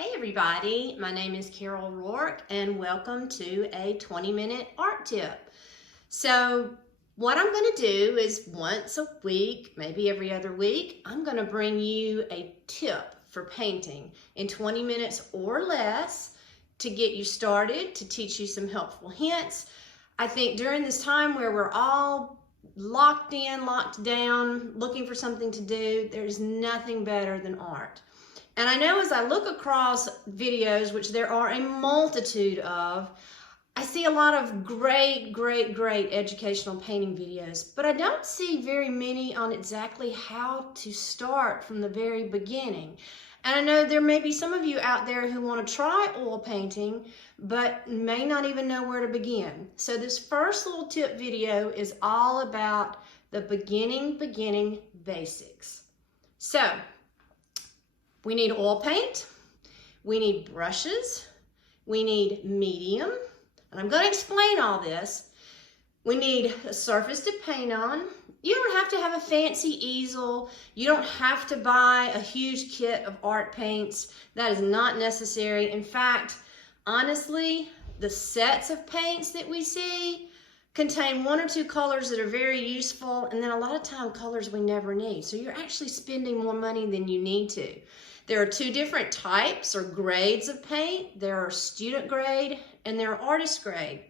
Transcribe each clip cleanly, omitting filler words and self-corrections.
Hey everybody, my name is Carol Roark and welcome to a 20-minute art tip. So what I'm going to do is once a week, maybe every other week, I'm going to bring you a tip for painting in 20 minutes or less to get you started, to teach you some helpful hints. I think during this time where we're all locked in, locked down, looking for something to do, there's nothing better than art. And I know as I look across videos, which there are a multitude of, I see a lot of great educational painting videos, but I don't see very many on exactly how to start from the very beginning. And I know there may be some of you out there who want to try oil painting, but may not even know where to begin. So this first little tip video is all about the beginning basics. So, we need oil paint, we need brushes, we need medium, and I'm going to explain all this. We need a surface to paint on. You don't have to have a fancy easel. You don't have to buy a huge kit of art paints. That is not necessary. In fact, honestly, the sets of paints that we see contain one or two colors that are very useful, and then a lot of time colors we never need. So you're actually spending more money than you need to. There are two different types or grades of paint. There are student grade and there are artist grade.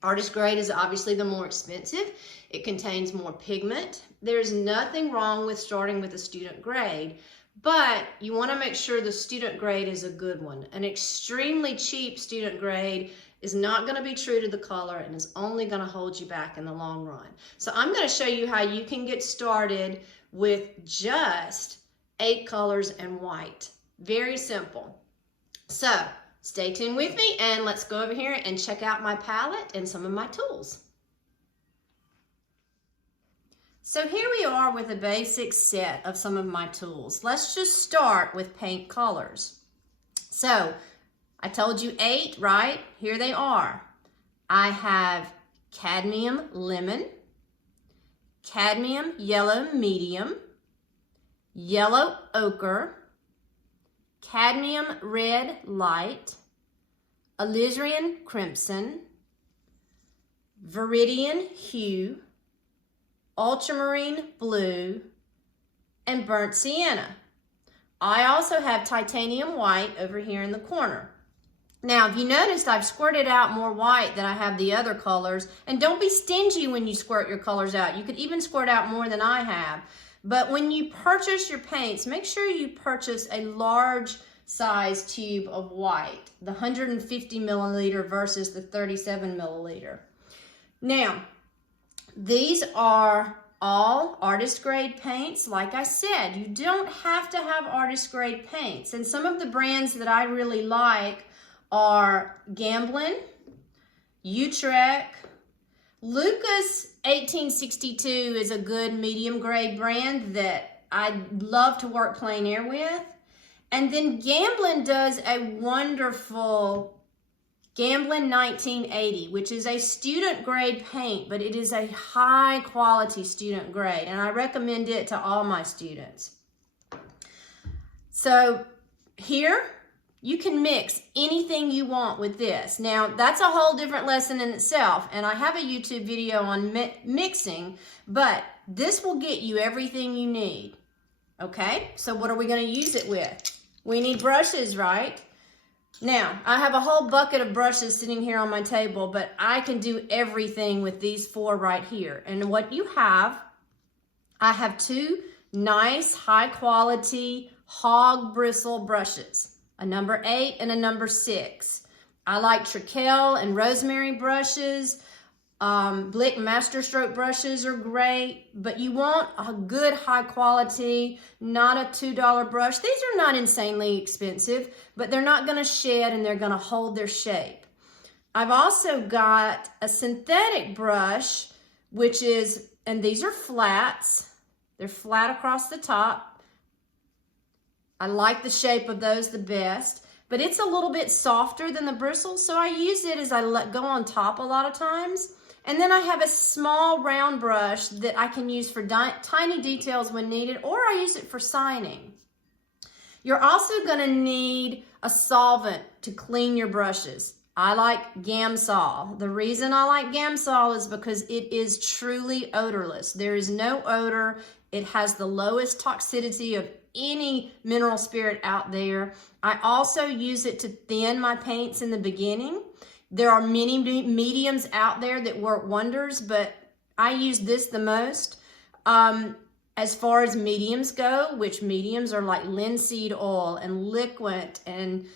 Artist grade is obviously the more expensive. It contains more pigment. There's nothing wrong with starting with a student grade, but you want to make sure the student grade is a good one. An extremely cheap student grade is not going to be true to the color and is only going to hold you back in the long run. So I'm going to show you how you can get started with just 8 colors and white. Very simple. So stay tuned with me and let's go over here and check out my palette and some of my tools. So here we are with a basic set of some of my tools. Let's just start with paint colors. So I told you 8, right? Here they are. I have cadmium lemon, cadmium yellow medium, yellow ochre, cadmium red light, alizarin crimson, viridian hue, ultramarine blue, and burnt sienna. I also have titanium white over here in the corner. Now, if you noticed, I've squirted out more white than I have the other colors, and don't be stingy when you squirt your colors out. You could even squirt out more than I have. But when you purchase your paints, make sure you purchase a large size tube of white, the 150 milliliter versus the 37 milliliter. Now, these are all artist grade paints. Like I said, you don't have to have artist grade paints. And some of the brands that I really like are Gamblin, Utrecht, Lucas 1862 is a good medium grade brand that I love to work plein air with. And then Gamblin does a wonderful Gamblin 1980, which is a student grade paint, but it is a high quality student grade, and I recommend it to all my students. So here, you can mix anything you want with this. Now, that's a whole different lesson in itself, and I have a YouTube video on mixing, but this will get you everything you need. Okay, so what are we going to use it with? We need brushes, right? Now, I have a whole bucket of brushes sitting here on my table, but I can do everything with these 4 right here. And what you have, I have 2 nice, high quality hog bristle brushes. A number 8 and a number 6. I like Trekell and rosemary brushes. Blick master stroke brushes are great, but you want a good high quality, not a $2 brush. These are not insanely expensive, but they're not going to shed and they're going to hold their shape. I've also got a synthetic brush, which is, and these are flats. They're flat across the top. I like the shape of those the best, but it's a little bit softer than the bristles, so I use it as I go on top a lot of times. And then I have a small round brush that I can use for tiny details when needed, or I use it for signing. You're also going to need a solvent to clean your brushes. I like Gamsol. The reason I like Gamsol is because it is truly odorless. There is no odor. It has the lowest toxicity of any mineral spirit out there. I also use it to thin my paints in the beginning. There are many mediums out there that work wonders, but I use this the most. As far as mediums go, which mediums are like linseed oil and liquid and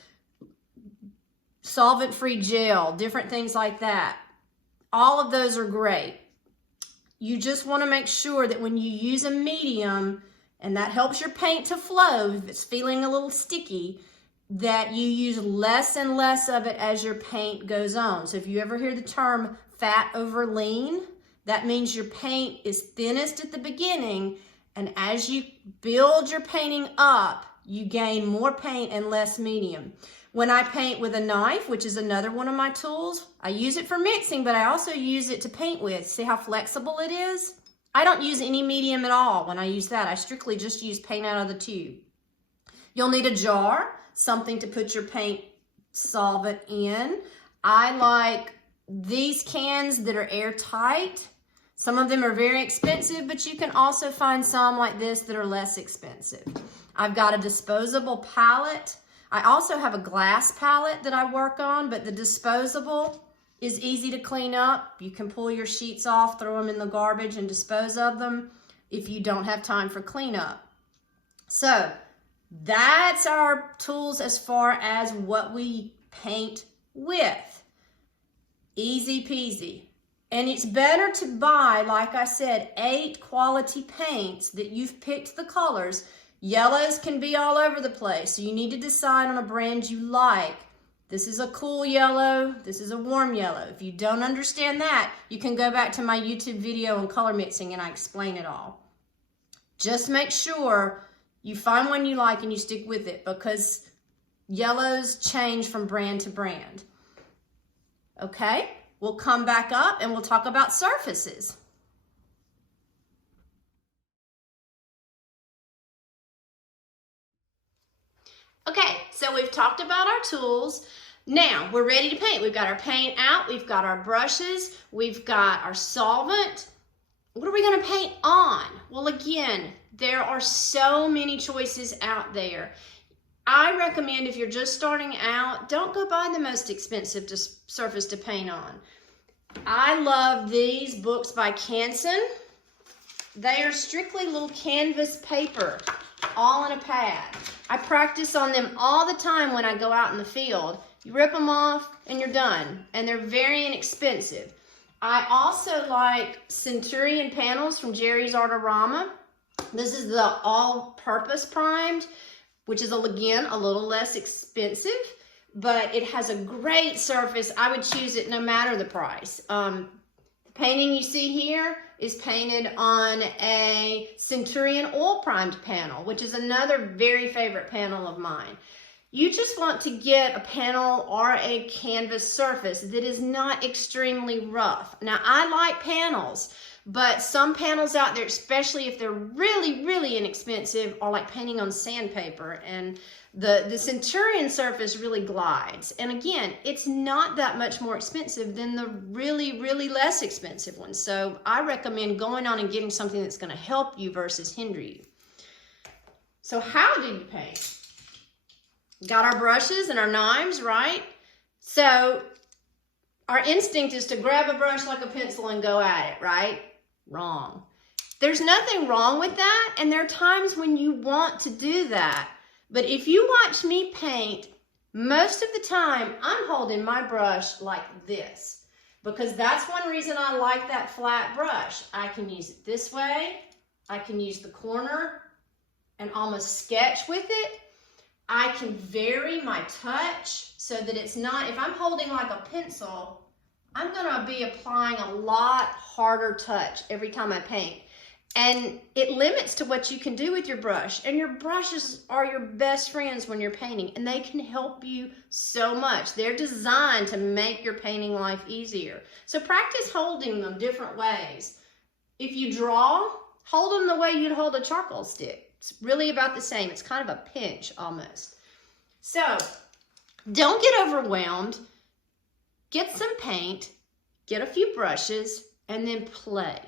solvent-free gel, different things like that. All of those are great. You just want to make sure that when you use a medium, and that helps your paint to flow if it's feeling a little sticky, that you use less and less of it as your paint goes on. So if you ever hear the term fat over lean, that means your paint is thinnest at the beginning, and as you build your painting up, you gain more paint and less medium. When I paint with a knife, which is another one of my tools, I use it for mixing, but I also use it to paint with. See how flexible it is? I don't use any medium at all when I use that. I strictly just use paint out of the tube. You'll need a jar, something to put your paint solvent in. I like these cans that are airtight. Some of them are very expensive, but you can also find some like this that are less expensive. I've got a disposable palette. I also have a glass palette that I work on, but the disposable is easy to clean up. You can pull your sheets off, throw them in the garbage, and dispose of them if you don't have time for cleanup. So that's our tools as far as what we paint with. Easy peasy. And it's better to buy, like I said, 8 quality paints that you've picked the colors. Yellows can be all over the place, so you need to decide on a brand you like. This is a cool yellow, this is a warm yellow. If you don't understand that, you can go back to my YouTube video on color mixing and I explain it all. Just make sure you find one you like and you stick with it, because yellows change from brand to brand. Okay, we'll come back up and we'll talk about surfaces. Okay, so we've talked about our tools. Now we're ready to paint. We've got our paint out, we've got our brushes, we've got our solvent. What are we going to paint on? Well, again, there are so many choices out there. I recommend if you're just starting out, don't go buy the most expensive surface to paint on. I love these books by Canson. They are strictly little canvas paper, all in a pad. I practice on them all the time when I go out in the field. You rip them off and you're done, and they're very inexpensive. I also like Centurion panels from Jerry's Artorama. This is the all-purpose primed, which is, again, a little less expensive, but it has a great surface. I would choose it no matter the price. The painting you see here is painted on a Centurion oil primed panel, which is another very favorite panel of mine. You just want to get a panel or a canvas surface that is not extremely rough. Now, I like panels, but some panels out there, especially if they're really, really inexpensive, are like painting on sandpaper, and the Centurion surface really glides. And again, it's not that much more expensive than the really, really less expensive ones. So I recommend going on and getting something that's going to help you versus hinder you. So how do you paint? Got our brushes and our knives, right? So our instinct is to grab a brush like a pencil and go at it, right? Wrong. There's nothing wrong with that, and there are times when you want to do that. But if you watch me paint, most of the time I'm holding my brush like this, because that's one reason I like that flat brush. I can use it this way. I can use the corner and almost sketch with it. I can vary my touch so that it's not, if I'm holding like a pencil, I'm going to be applying a lot harder touch every time I paint. And it limits to what you can do with your brush. And your brushes are your best friends when you're painting, and they can help you so much. They're designed to make your painting life easier. So practice holding them different ways. If you draw, hold them the way you'd hold a charcoal stick. It's really about the same. It's kind of a pinch almost. So don't get overwhelmed. Get some paint, get a few brushes, and then play.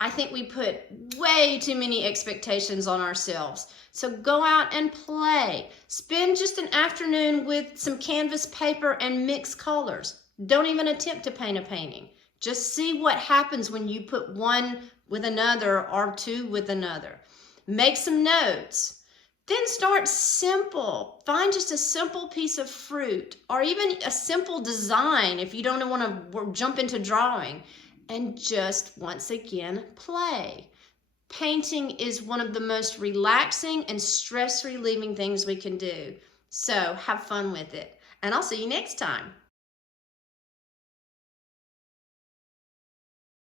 I think we put way too many expectations on ourselves. So go out and play. Spend just an afternoon with some canvas paper and mix colors. Don't even attempt to paint a painting. Just see what happens when you put one with another or two with another. Make some notes. Then start simple. Find just a simple piece of fruit or even a simple design if you don't want to jump into drawing. And just once again, play. Painting is one of the most relaxing and stress relieving things we can do. So have fun with it. And I'll see you next time.